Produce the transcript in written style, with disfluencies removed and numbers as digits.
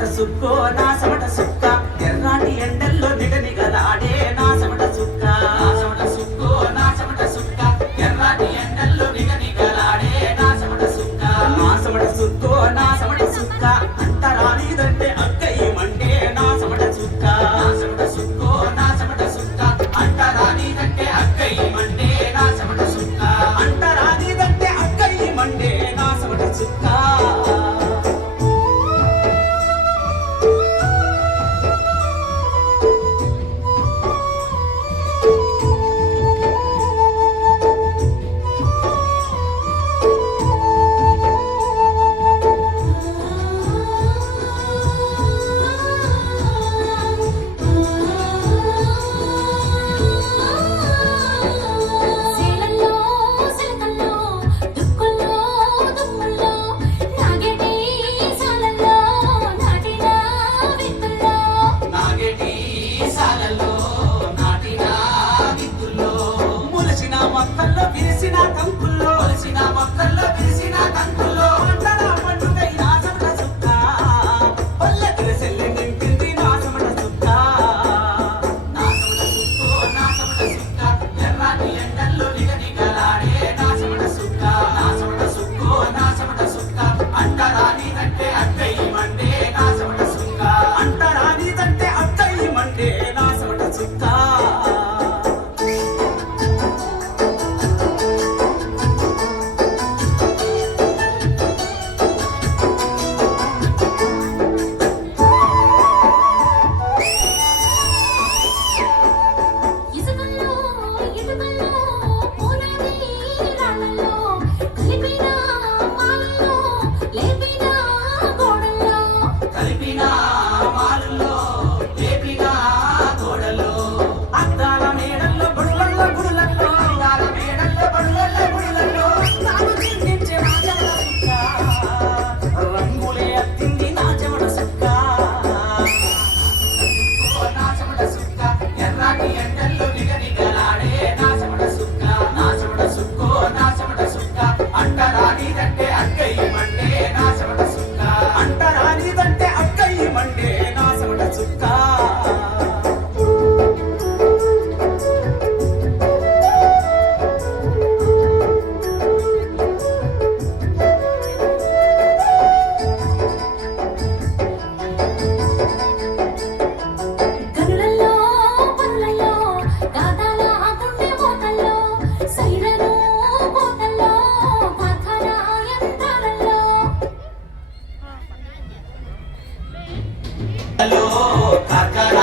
చెమట సుక్కో నా చెమట సుక్క ఎర్రాటి ఎండల్లో నిగనిగలాడే నా చెమట సుక్క నా చెమట సుక్కో నా చెమట సుక్క ఎర్రాటి ఎండల్లో నిగనిగలాడే నా చెమట సుక్క నా చెమట సుక్కో నా చెమట సుక్క అంటరానిదంటే అక్కయి మండే నా చెమట సుక్క నా చెమట సుక్కో నా చెమట సుక్క అంటరానిదంటే అక్కయి మండే నా చెమట సుక్క అంటరానిదంటే అక్కయి మండే నా చెమట సుక్క మొక్కల్లో విరిసిన కంకుల్లో మొలిసిన మొక్కల్లో విరిసిన కంకుల్లో పంటల పండుగ నా చెమట సుక్క పల్లెకిల సెల్లె నింపింది నా చెమట సుక్క నా చెమట సుక్కో నా చెమట సుక్క ఎర్రాటి ఎండల్లో నిగనిగలాడే నా చెమట సుక్క నా చెమట సుక్కో నా చెమట సుక్క అంటరానిదంటే అక్కయి మండే నా చెమట సుక్క అంటరానిదంటే అక్కయి మండే నా చెమట సుక్క అంటరానిదంటే అక్కయి మండే నా చెమట సుక్క అంటరానిదంటే అక్కయి మండే నా చెమట సుక్క కార్ఖానా